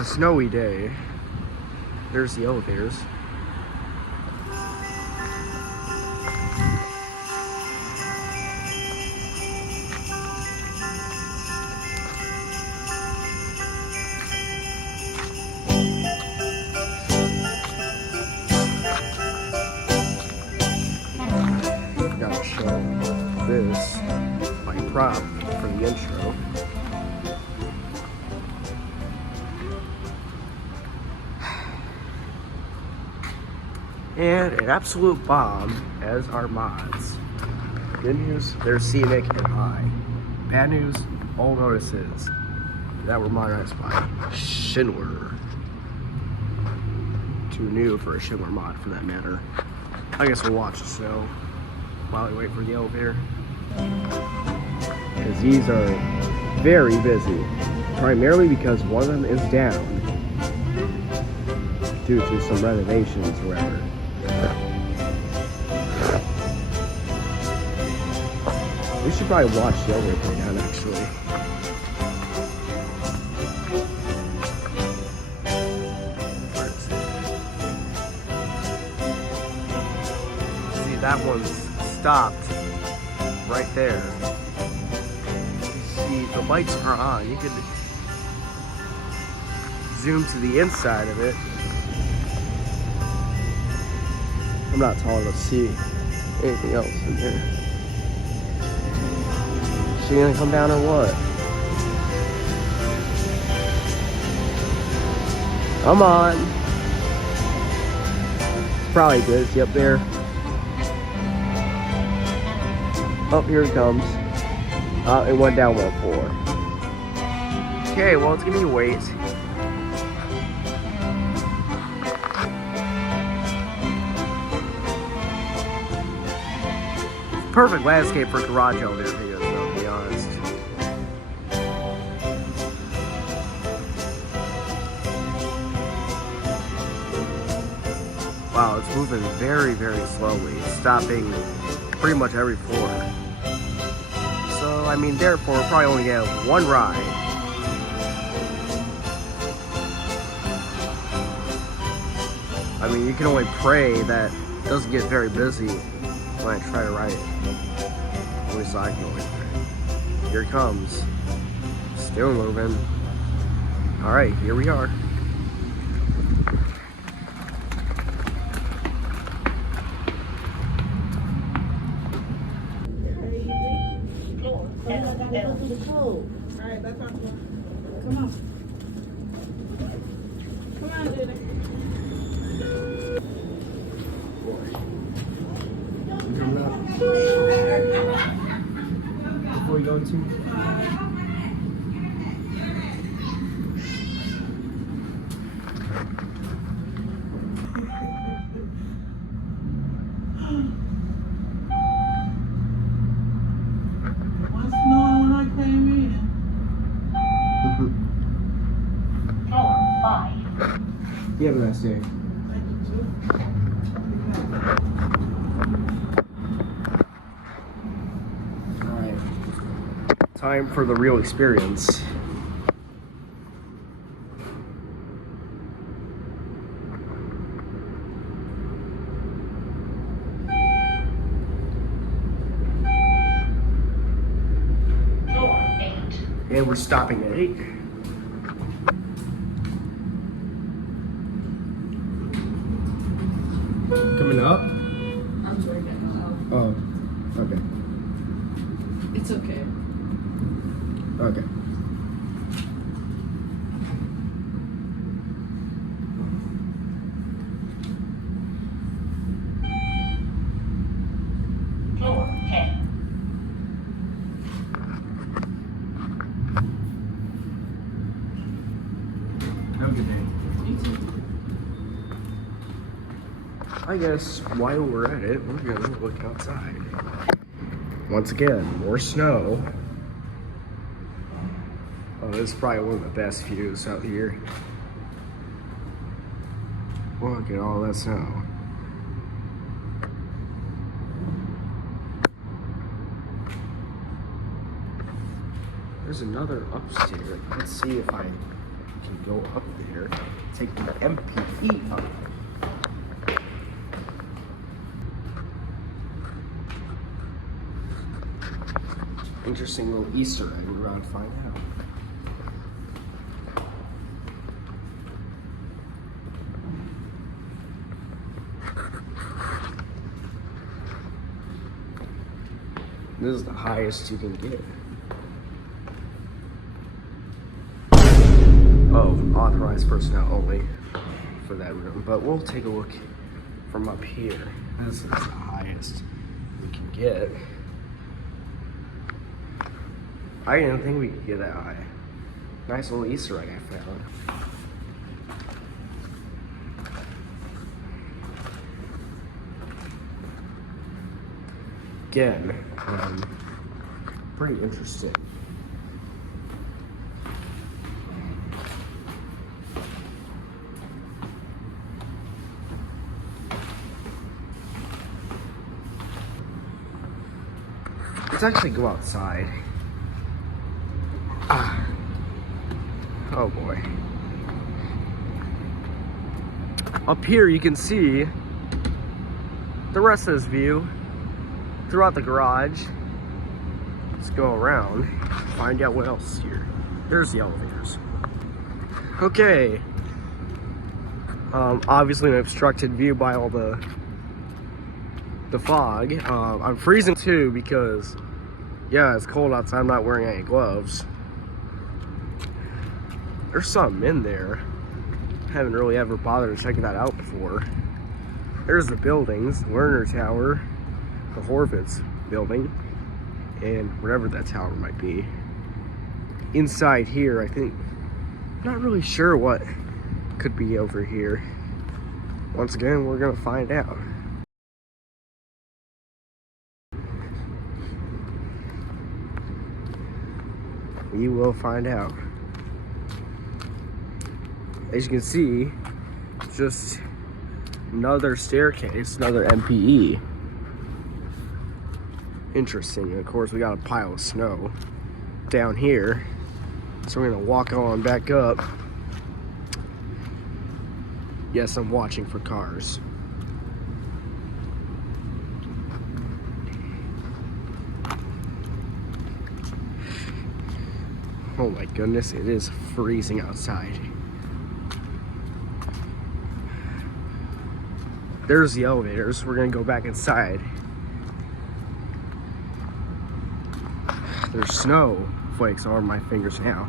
a snowy day. There's the elevators. Gotta show this, my prop for the intro. And an absolute bomb as our mods. Good news, they're scenic and high. Bad news, all notices that were modernized by Schindler. Too new for a Schindler mod for that matter. I guess we'll watch the snow while we wait for the elevator. Because these are very busy. Primarily because one of them is down due to some renovations or whatever. We should probably watch the elevator go down actually. See, that one's stopped right there. You see, the lights are on. You could zoom to the inside of it. I'm not tall enough to see anything else in here. Is she gonna come down or what? Come on. It's probably busy up there. Oh, here it comes. It went down 1-4. Okay, well, it's gonna be a wait. Perfect landscape for garage elevator videos, though, to be honest. Wow, it's moving very, very slowly, stopping pretty much every floor. So, I mean, therefore, we're probably only gonna have one ride. I mean, you can only pray that it doesn't get very busy when I try to ride it. At least I can only pray. Here it comes. Still moving. Alright, here we are. Alright, that's our floor. Come on. Come on, Jenny. Before we go into What's snowing when I came in? Floor 5. you have a nice day. Thank you, too. Alright. Time for the real experience. Floor 8. And we're stopping at 8. Coming up? I'm drinking. Oh, okay. It's okay. Okay. Floor 10. Have a good day. You too. I guess while we're at it, we're gonna look outside. Once again, more snow. Oh, this is probably one of the best views out here. Look at all that snow. There's another upstairs. Let's see if I You can go up there, take the MPE up. Interesting little Easter egg. We're about to find out. This is the highest you can get. Oh, authorized personnel only for that room. But we'll take a look from up here. This is the highest we can get. I didn't think we could get that high. Nice little Easter egg I found. Again, pretty interesting. Let's actually go outside. Ah. Oh boy. Up here you can see the rest of this view throughout the garage. Let's go around, find out what else is here. There's the elevators. Okay. Obviously an obstructed view by all the fog. I'm freezing too because, yeah, it's cold outside. I'm not wearing any gloves. There's something in there. Haven't really ever bothered to check that out before. There's the buildings, Lerner Tower, the Horvitz building, and whatever that tower might be. Inside here, I think, not really sure what could be over here. Once again, we're gonna find out. We will find out. As you can see, just another staircase, another MPE. Interesting. And of course, we got a pile of snow down here, so we're gonna walk on back up. Yes, I'm watching for cars. Oh my goodness, it is freezing outside. There's the elevators. We're gonna go back inside. There's snow flakes all over my fingers now.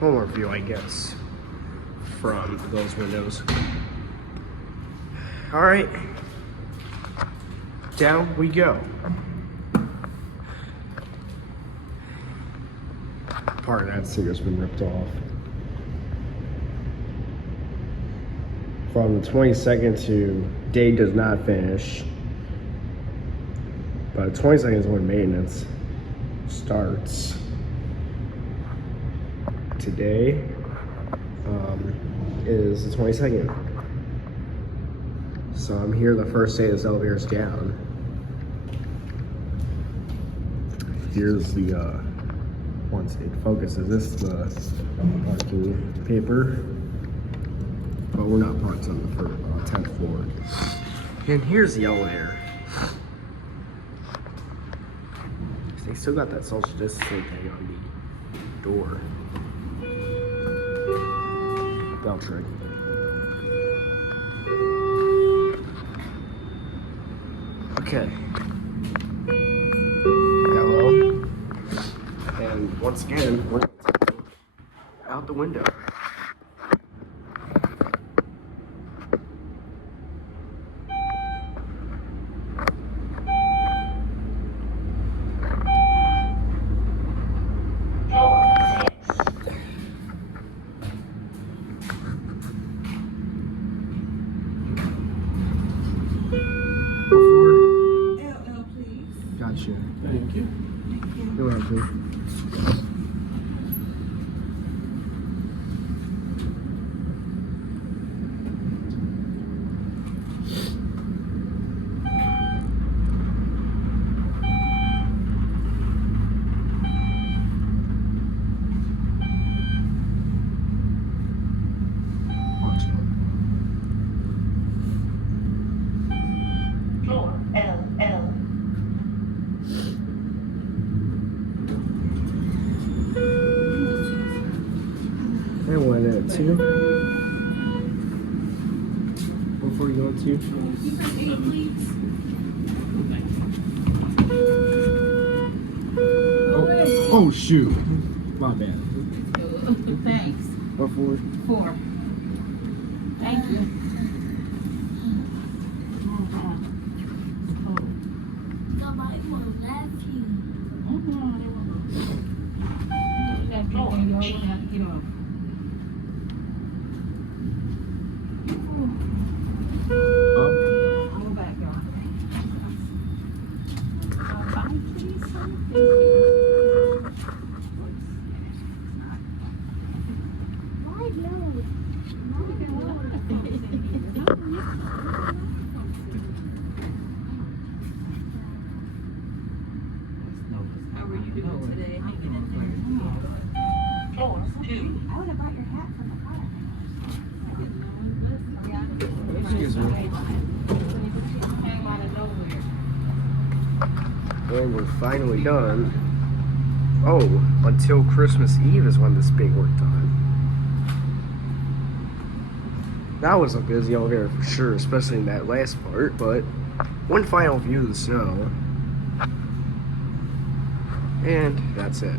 One more view, I guess, from those windows. All right, down we go. Part of that sticker's been ripped off. From the 22nd to day does not finish, but 22nd is when maintenance starts. Today is the 22nd. So I'm here the first day this elevator's down. Here's the, once it focuses, this is the parking paper. But we're not parked on the 10th floor. And here's the elevator. They still got that social distancing thing on the door. Bell trick. Okay. Hello. And once again, we're gonna take it out the window. you. Thank you. You're welcome. Watch it. Floor LL. I wanted it too. Before you go to. Oh shoot. My bad. Thanks. Before. 4. Thank you. Somebody will laugh you. Floor G. Up. I'll go back, y'all. Bye, Teresa. Why no? How are you doing today? Floor 2. I would have bought your hat from the car. Excuse me. Came out of nowhere. And we're finally done. Oh, until Christmas Eve is when this big work done. That was a busy elevator for sure, especially in that last part, but one final view of the snow. And that's it.